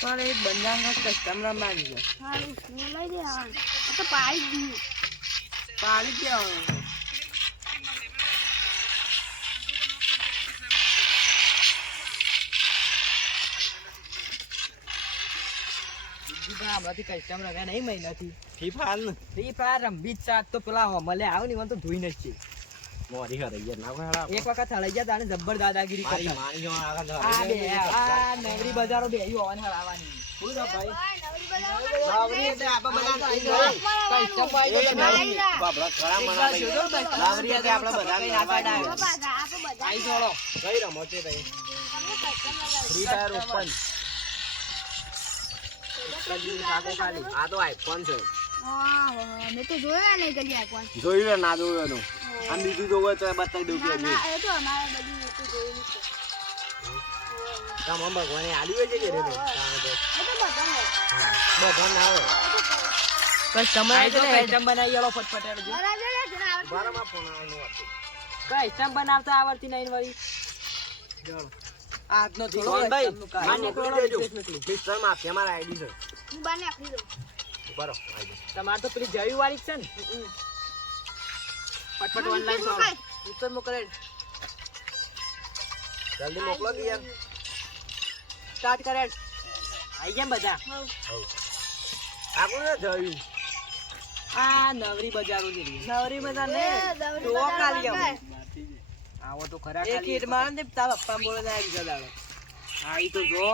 પણ એક બંધારણ કસ્ટમર મારી છે. હારું લઈ દે હા તો પાડી દીધું પાડી દેવાનું. હમણાંથી કસ્ટમર હવે નહીં મહિનાથી ફ્રી ફાયર ને ફ્રી ફાયર રમવી જ સાત તો પેલા મળે આવ ને મને તો ધોઈ ન છે. મોરી હરાઈ ગયા ના કોઈ હરા એક વખત હળાઈ ગયા તાને જબ્બર દાદાગીરી મારી કરતા. માની જો આગળ આ બે આ નવરી બજારો બે હોવાને હળાવાની. શું છે ભાઈ નવરી બજાર લાવરી એટલે આપણે બધા થઈ ગયો બાબરા ખરા મના થઈ લાવરી એટલે આપણે બધા કઈ ના પાડાય. આઈ જોડો કઈ રમો છે તઈ ફ્રી ફાયર ઓપન આ તો આઈફોન છે મેં તો જોયા નહીં ગલી આઈફોન જોયું રે ના જોયું એનું આમ બીજું જોવું તો બતાવી દઉં કે ના એ તો અમારે બધી વસ્તુ જોયેલી છે કામ ભગવાને આલ્યું છે કે રે એ તો બધા બધા ના આવે કસ્ટમર આઈ તો કસ્ટમ બનાવી આલો ફટફટ હેડજો. બરાબર છે ને આવડે બારામાં ફોન આવ્યો હતો કસ્ટમ બનાવતા આવડતી નહીં વળી. આજનો થોડો ભાઈ કસ્ટમનું કામ. માને કરી દેજો મિસ્ટર માફિયા મારા આઈડી છે હું બાને આખરી દઉં બરો આઈડી તમારે તો પેલી જવી વાળી છે ને ફટફટ ઓનલાઈન કરો. ઉત્તર મોકલે જલ્દી મોકલો કે યાર સ્ટાર્ટ કરે. આઈ ગયા બધા. આગળ ના જયું આ નવરી બજારો છે. નવરી બજાર ને તો કાલી આવો તો ખરા એક ઈટ માર ને તા પપ્પા બોલે ના આવી ગયો. હા ઈ તો જો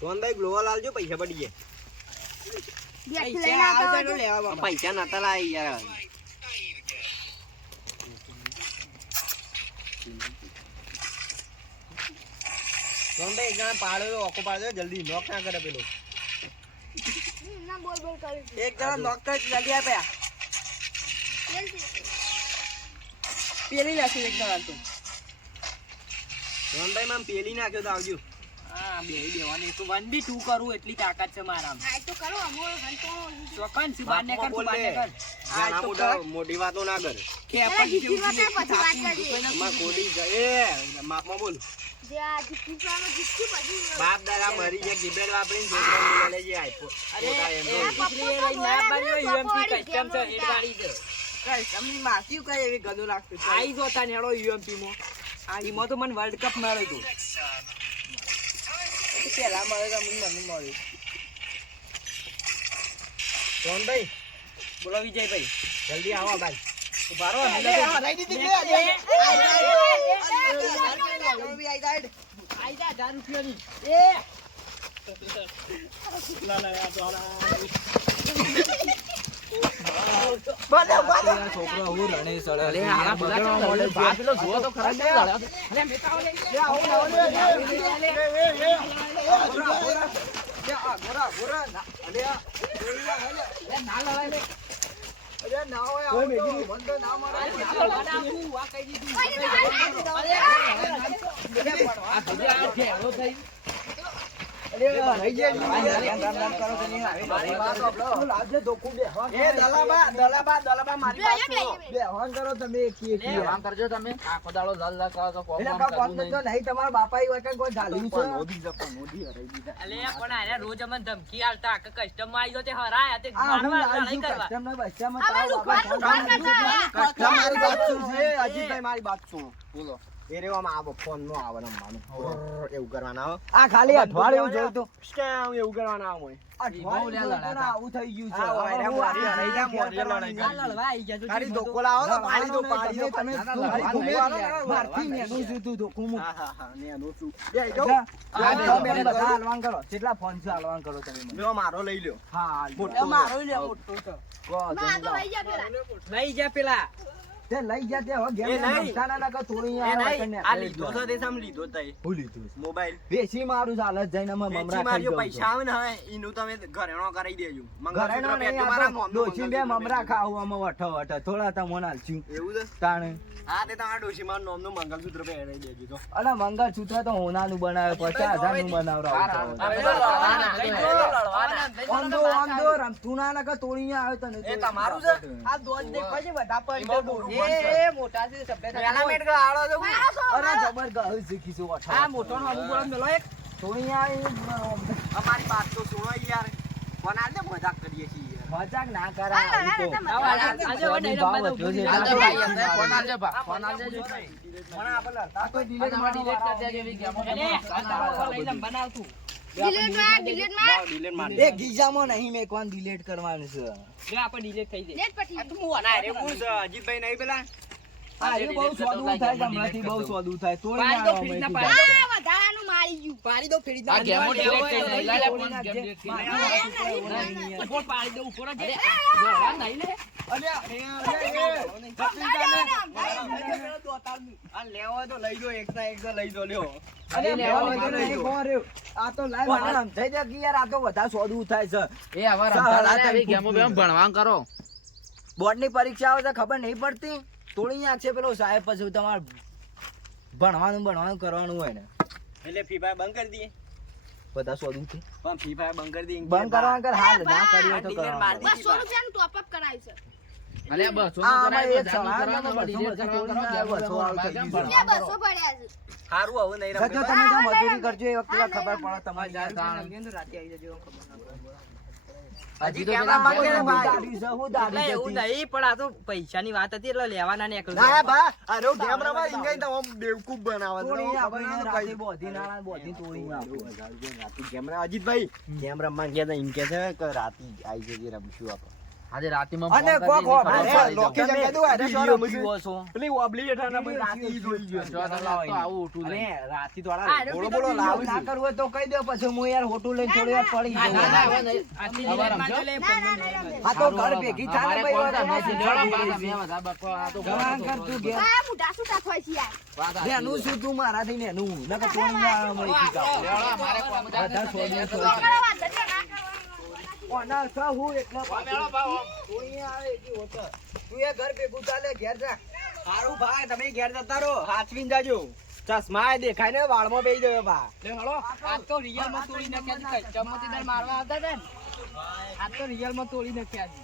સોનભાઈ ગ્લોવલ આલજો પૈસા પડી ગયા બેઠી લઈને આવતા હોય તો લેવા પૈસા નતા લાવી યાર સોનભાઈ એક જણા પાડો ઓકો પાડો જલ્દી નોક ના કરે પેલો ના બોલ બોલ કરી એક જણા નોક કરી જલ્દી આપ્યા. પેલી નાખી એક જણા તો. સોનભાઈ માં પેલી નાખ્યો તો આવજો હા બે દેવાની તો 1v2 કરું એટલી તાકાત છે મારામાં. આ તો કરો અમો હંતો ચોકન સી બાર ને કર તું બાર ને કર. આ તો મોટા મોટી વાતો ના કરે કે પણ જીતી વાત પછી વાત કરજે માં કોડી ગયે માપમાં બોલ જે આ જીતી સામે જીતી પછી બાપ દાદા મરી જાય ડિબેટ વાપરીને છોકરા લઈ જાય અરે પોતા એ એમ પીછલી લઈ ના બન્યો UMP કસ્ટમ છે હેડવાળી છે. કસ્ટમ ની માસી કઈ એવી ગંદુ લાગતું છે. આઈ જોતા ને હેડો UMP માં. આ ઈમાં તો મને વર્લ્ડ કપ મળ્યો તો. પેલા મળે તો મને મળ્યું. સોનભાઈ બોલો વિજયભાઈ જલ્દી આવો ભાઈ ઉભા રહો. અરે, હરાઈ દીધી કે? આઈ જા 1000 રૂપિયાની. છોકરો હું રણે સળે. અરે આ બગડવા મોડે ભાગ લો જો તો ખરા છે. અરે મેકાઓ લે. લે આવો ના લવાય લે. અરે ના હોય આવો તો બંધ ના મારે. બનાવું આ કહી દીધું. અરે આ ભજે આ છે હેલો થઈ. અરે રહી જાય કરો તો નહીં આવે. મારી વાત સાંભળો. લાજે ધોકું બે. એ દલાબા મારી વાત સુનો. બે હવાન કરો તમે કી હવાન કરજો તમે. આખો દાડો લલ કરો તો કોમ તો નહીં તમારા બાપા ઈ વખત કોઈ ઝાલ્યું છે. મોદી જપા મોદી હરાઈ દીધા. અલે પણ આને રોજ અમને ધમકી આલતા કે કસ્ટમ માં આવી તો તે હરાયા તે આ હું મારવા લાલ નહીં છું કરવા. કસ્ટમના બચ્ચામાં અમે તાવ દુકાન કસ્ટમ મારી વાત શું છે અજીતભાઈ મારી વાત સુનો બોલો એ રેવામાં આવો ફોન નો આવે રમવાનું એવું કરવાના આવે આ ખાલી અઠવાડિયું જોયું તો સ્કેમ એવું કરવાના આવે અઠવાડિયું જોયું તો ને આવું થઈ ગયું છે. હા, હવે વાયરા હું આ મારી રહી ગયા મોરી કરવાની લડાઈ ના લડવા આઈ ગયા છો. તારી ધોકો લાવો ને પાડી દો પાડી દો તમે મારથી નેનું જુતું ધોકું મૂક. હા હા ને એનું શું બધા હાલવાન કરો. કેટલા ફોન છે હાલવાન કરો તમે મને. લ્યો મારો લઈ લ્યો હા મોટો મારો લે મોટો તો. કહો ના તમે તો જાઓ. લઈ જા પેલા લઈ જા પેલા તે લઈ જા તે હવે ગેમ એ નહીં. રમતા ના થોડી એ નહીં આ લીધો છે તે સામ લીધો તઈ ભૂલી મોબાઈલ વેચી મારું ચાલે જઈને અમે વેચી મમરા ખાઈ માર્યો જાઉં પૈસા આવે ને હવે ઈનું તમે ઘરેણો કરાઈ દેજો ઘરેણો મંગળસૂત્ર નહીં પહેરજો આ મારા તો મોમનું ડોશી બે મંગળસૂત્ર મમરા પહેરજો. ખાવું અમે વઠો વઠો થોડા તમને આલશું એવું છે તાણે હા તે તમારા ડોશીમાં નોમનું મંગળસૂત્ર પહેરાઈ દેજો તો અલા મંગળસૂત્ર તો હોનાનું બનાવે 50,000 નું બનાવરાવું ઓંધો ઓંધો રમતું ના નકર તોડીને આવ્યો તને એ તમારું છે? આ દોજ દેખાય છે બધા પર એ મોટા છે સભ્ય પેલા મેટ આળો તો અરે જબર ગયું શીખીશું વઠો આ મોટો નો અમુક બોલન મેલો એક તોડી આવી અમારી વાત તો સુનો યાર કોણ આલે મજાક કરીએ છીએ મજાક ના કરાય આજે આજે ભાવ વડે વધ્યો છે. આજે ભાઈ એમને ફોન આલજે બા ફોન આલજે જો મને આપણે લડતા કોઈ ડિલીટ કરી દેજો એવી ગેમો લઈને બનાવ તું ડિલીટ માર એ ગીજામાં નહીં મેકવાનું ડિલીટ કરવાનું છે લે આપણે ડિલીટ થઈ જાય નેટ પછી હું અના રે કોણ છે અજીતભાઈ નહીં પેલા હા એ બહુ સ્વાદું થાય હમણાંથી બહુ સ્વાદું થાય તોડી પાડી દો ફ્રીજના પાડી આ વધારાનું મારી ગયું પાડી દો ફેરી આ ગેમો ડિલીટ થઈ જાય લે ફોન ગેમ ડિલીટ થઈ જાય. ઉપર પાડી દે ઉપર જ જવા નહીં લે આ લેવો હોય તો લઈ લો એક ના એક તો લઈ લો લ્યો અરે લેવો હોય તો લઈ લો. આ તો લાઈવ સમજાઈ દે કે યાર આ તો વધારે સ્વાદું થાય છે એ હવે રમતા રે આવી ગેમો બેમ ભણવા કરો બોર્ડ ની પરીક્ષા આવે છે ખબર નહીં પડતી તોડી નાખશે પેલો સાહેબ પછી તમારે ભણવાનું કરવાનું હોય ને એટલે ફી ફાયર બંધ કરી દઈએ બધા સ્વાદું થી પણ ફી ફાયર બંધ કરી દઈએ બંધ કરવાનું કર હાલ ના કરીએ તો ડિલીટ માર કરવાનું. દીધી. 200 રૂપિયાનું ટોપ અપ કરાવ્યું છે અલે બસો આ નો આમાં કરાય એક સવાલ ડિલીટ કરવાનો ડિલીટ બસો કરવાનો વાળું ગેમ થઈ ભણવા ગયું. બે 200 પડ્યા છે સારું હવે નહીં જો રમે તમે તો મજૂરી કરજો એ વખતે ખબર પડે તમારી હજી કેમેરા માંગે ને ભાઈ. દાઢી છે, હું દાઢી એટલે એવું જતી. નહીં પણ આ તો પૈસાની વાત હતી એટલે લેવાના ને ના બા અરે હું ગેમ રમવા ઈંગાઈ તો આમ બેવકૂફ બનાવે છે. તોડી ખબર આપણે ના રાતે કઈ બોધી નાણા બોધી તોડી નાખું. ગેમ રમવા અજીતભાઈ ગેમ રમવા ગયા તા એમ કે છે કે રાતે આઈ જજે રમશું આપણે. આજે રાતીમાં અને ફોન કરી કોક દીધી, અરે ખબર પડી લોકેશન જાય. કીધું આ વિડીયો વિડીયો પીવો પીવો છો. પેલી ઓબલી હેઠળ આપણે રાતે ઈ જોઈ ગયો. જો તો લાવો તો આવું ઉઠું લઈ. અરે રાતે તો આલા બોલો બોલો લાવ ના કરવું હોય તો કહી દો પછી હું યાર હોટું લઈને થોડી વાર પડી ના, ના, જાઉં. હવે નહીં. આટલી ડિલીટ મારજો લે, ના ના ના આ તો ઘર ભેગી થાય ને ભાઈ અમારે વાત કોણ એમાં તમે શું ડિલીટ જવા કરો? દે. આ તો જવાન કર તું ઘેર. આ મોઢા સુટા થાય છે યાર વાત સાચી. બેનું શું તું મારાથી નેનું નકર તોડી ના મળી શીખા. લેવડો, અમારે કોમ જાતે બધા છોડી તો છોડી. કરવા ધંધો ના કરવાનો કોના સા હું એકલા મેળો ભાવ. તોડી આવે એકી હોત. તું એ ઘર ભેગું ચાલે ઘેર જા. સારું ભાઈ તમે ઘેર જતા રહો હાચવીને જાજો. ચશ્મા દેખાય ને વાળમાં બેહી ગયો બા. લે હળો, આ તો રિયલ માં તોડી નાખ્યા છે. કસ્ટમ માંથી દર મારવા આવતા હતા ને. આ તો રિયલ માં તોડી નાખ્યા છે.